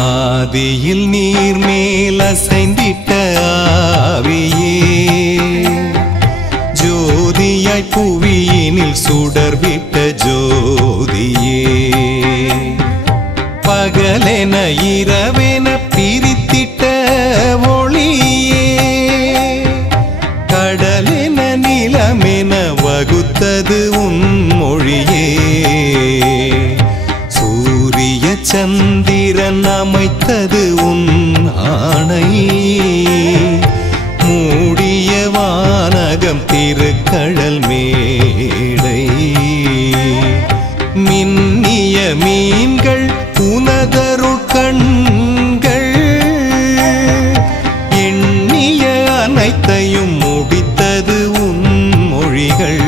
ஆதியில் நீர் மேல் அசைந்திட்ட ஆவியே, ஜோதியாய் புவியினில் சுடர்விட்ட ஜோதியே, பகலென இரவென பிரித்திட்ட ஒளியே, கடலென நிலமென வகுத்தது உன் மொழியே, சூரிய சந்திரன் அமைத்தது உன் ஆணை, மூடிய வானகம் திருக்கடல் மேடை, மின்னிய மீன்கள் உனதருள் கண்கள், எண்ணிய அனைத்தையும் முடித்தது உன் மொழிகள்.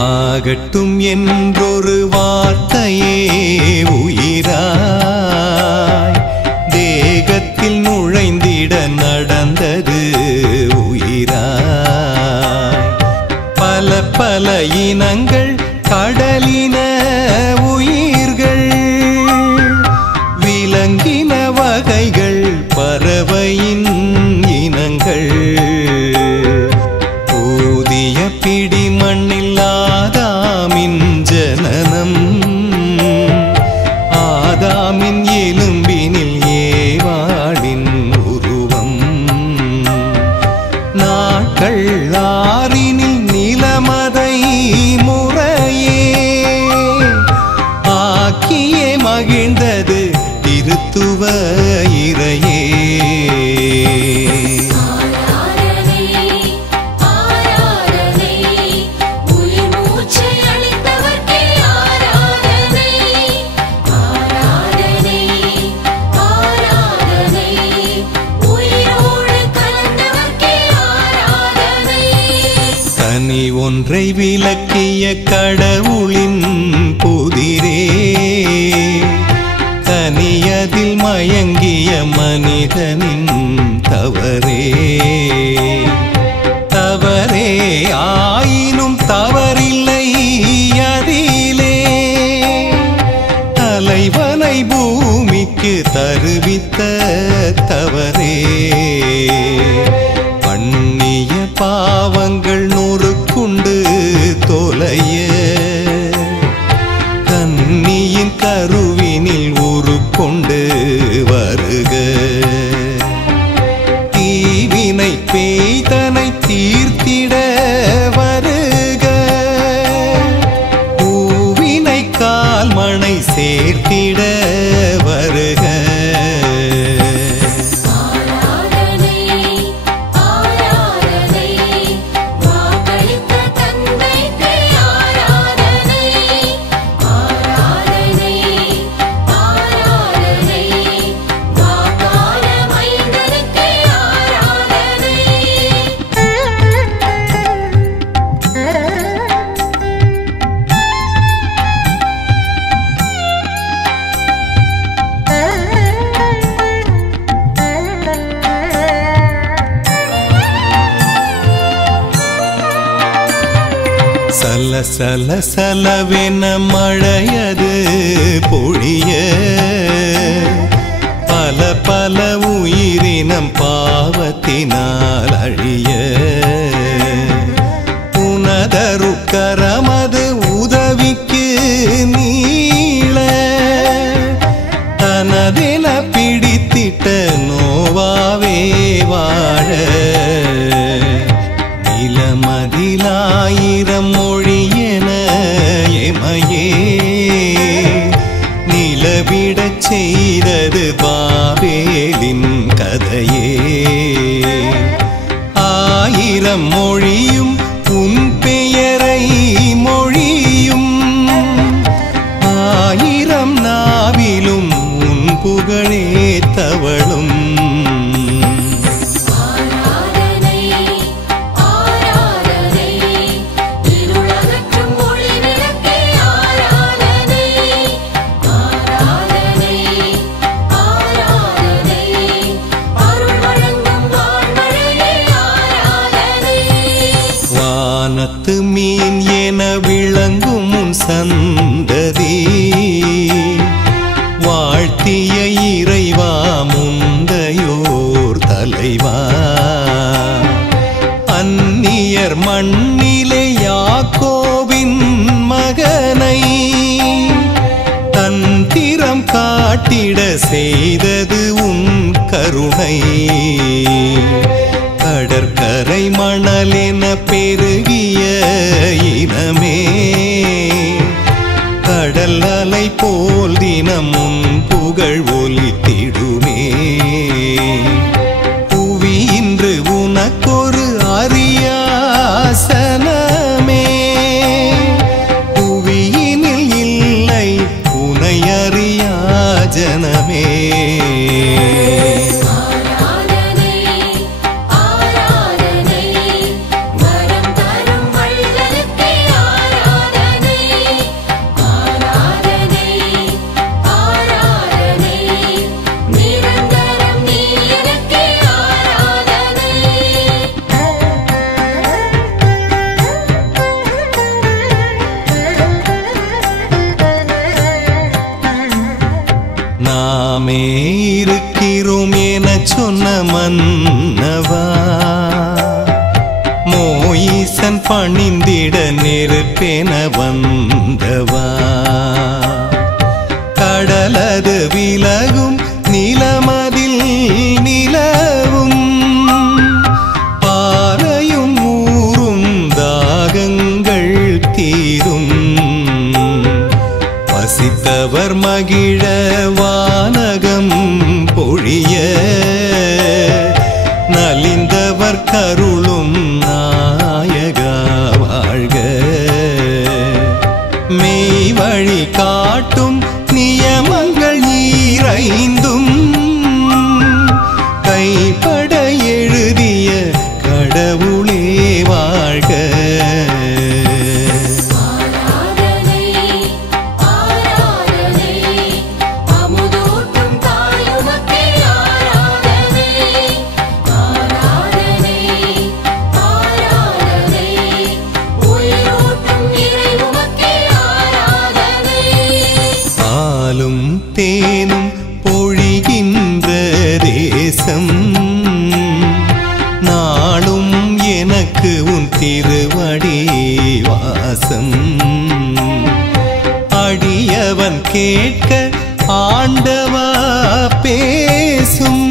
ஆகட்டும் என்றொரு வார்த்தையே உயிராய் தேகத்தில் நுழைந்திட நடந்தது உயிராய், பல பல இனங்கள் கடலின உயிர்கள், விலங்கின வகைகள் பறவையின் இனங்கள், ஊதிய பிடி மண்ணில் ஆதாமின் ஜனனம், ஆதாமின் எலும்பினில் ஏவாளின் உருவம், நாட்கள் ஆறினில் நிலமதை முறையே ஆக்கியே மகிழ்ந்தது திருத்துவ இறையே. தனி ஒன்றை விலக்கிய கடவுளின் புதிரே, தனியதில் மயங்கிய மனிதனின் தவறே, தவறே ஆயினும் தவறில்லை அதிலே, தலைவனை பூமிக்கு தருவித்த தவறே, பண்ணிய பாவங்கள் நொறுக்குண்டு தொலைய, கன்னியின் கருவினில் உருக்கொண்டு வருக, தீவினை பேய்தனை தீர்த்திட வருக, பூவினை கால்மணை சேர்த்திட வருக. சல சல சலவென மழையது பொழிய, பல பல உயிரினம் பாவத்தினால் அழிய, உனதருக்கரமது உதவிக்கு நீள, தனதென தீர்த்திட்ட நோவாவே வாழ நிலமதிலாயிரம் மொழியென எமையே நிலவிடச் செய்தது பாபேலின் கதையே ஆயிரம் மொழியும் உன் பெயரை மொழியும் ஆயிரம் நாவிலும் உன் புகழே தவழும் வானத்து மீன் என விளங்கும் உன் சந்ததி வாழ்த்திய இறைவா முந்தையோர் தலைவா அந்நியர் மண்ணிலே யாக்கோபின் மகனை தந்திரம் காட்டிட செய்தது உன் கருணை கடற்கரை மணலென பெருகிய இனமே கடல் அலை போல் தினம் உன் புகழ் ஒலித்திடுமே புவி இன்று உனக்கொரு அரியாசனமே புவியினில் இல்லை உனை அறியா ஜனமே நாமே இருக்கிறோம் என சொன்ன மன்னவா மோயிசன் பணிந்திட நெருப்பென வந்தவா கடலது விலகும் நிலமதில் நிலவும் பாறையும் ஊரும் தாகங்கள் தீரும் பசித்தவர் மகிழ வானகம் பொழிய நலிந்தவர் கருளும் நாயகா வாழ்க மெய் வழி காட்டும் நியமங்கள் ஈரைந்தும் கைப்பட எழுதிய கடவுளே வாழ்க தேனும் பொழிகின்ற தேசம் நாளும் எனக்கு உன் திருவடி வாசம் அடியவன் கேட்க ஆண்டவா பேசும்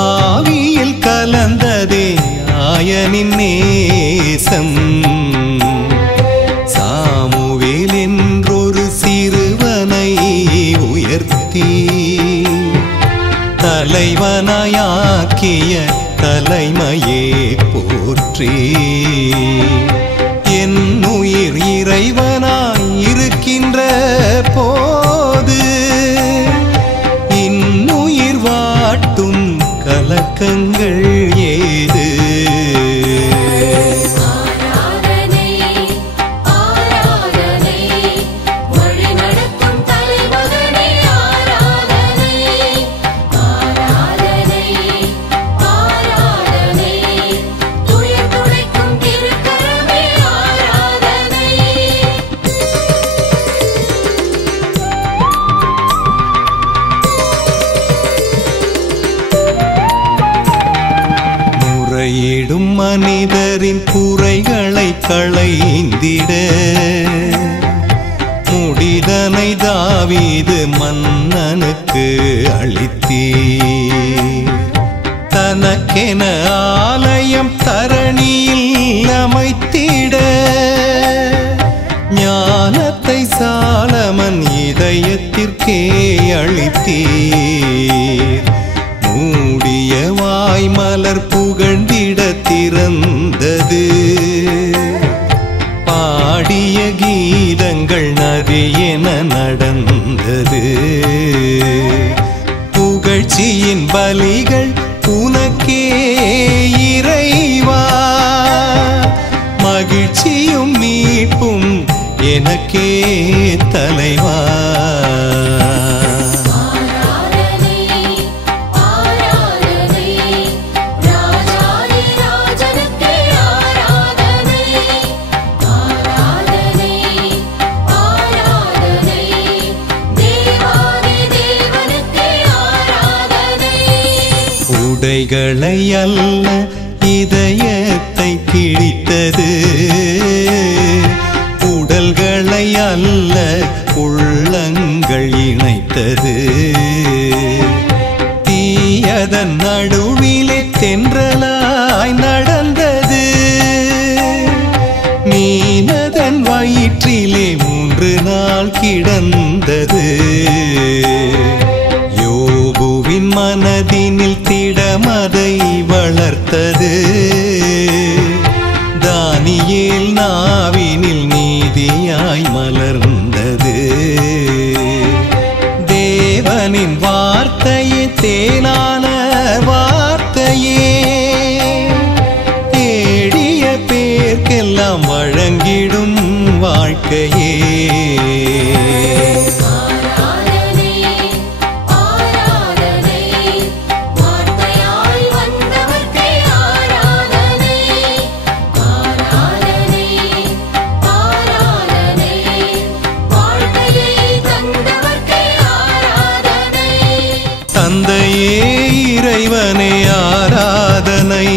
ஆவியில் கலந்ததே ஆயனின் நேசம் சாமுவேல் என்றொரு சிறுவனை உயர்த்தி தலைவனாயாக்கிய தலைமையே போற்றி என் உயிர் இறைவனாய் இருக்கின்ற போது இன்னுயிர் வாட்டும் கலக்கங்கள் ஏது முறையிடும் மனிதரின் குறைகளை களைந்திட முடிதனை தாவீது மன்னனுக்கு அளித்தீர். தனக்கென ஆலயம் தரணியில் அமைத்திட ஞானத்தை சாலமன் இதயத்திற்கே அளித்தீர். மூடிய வாய்மலர் புகழ்ந்திட திறந்தது. பாடிய கீதங்கள் நதியென நடந்தது. புகழ்ச்சியின் பலிகள் உனக்கே இறைவா. மகிழ்ச்சியும் மீட்பும் எனக்கே தலைவா. உடைகளை அல்ல இதயத்தை கிழித்தது. உடல்களை அல்ல உள்ளங்கள் இணைத்தது. தீயதன் நடுவிலே தென்றலாய் நடந்தது. மீனதன் வயிற்றிலே 3 நாள் கிடந்தது. யோபுவின் மனதினில் திடமதை வளர்த்தது. தானியேல் நாவினில் நீதியாய் மலர்ந்தது. தேவனின் வார்த்தையே தேனான வார்த்தையே. தேடிய பேர்க்கெல்லாம் வழங்கிடும் வாழ்க்கையே. தந்தையே இறைவனே ஆராதனை.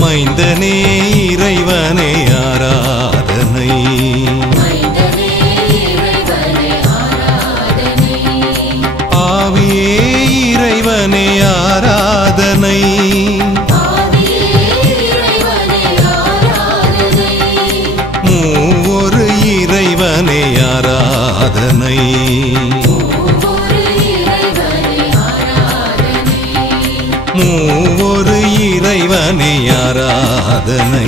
மைந்தனே இறைவனே ஆராதனை. ஆவியே இறைவனே ஆராதனை. மூவொரு இறைவனே ஆராதனை. மூவொரு இறைவனே ஆராதனை.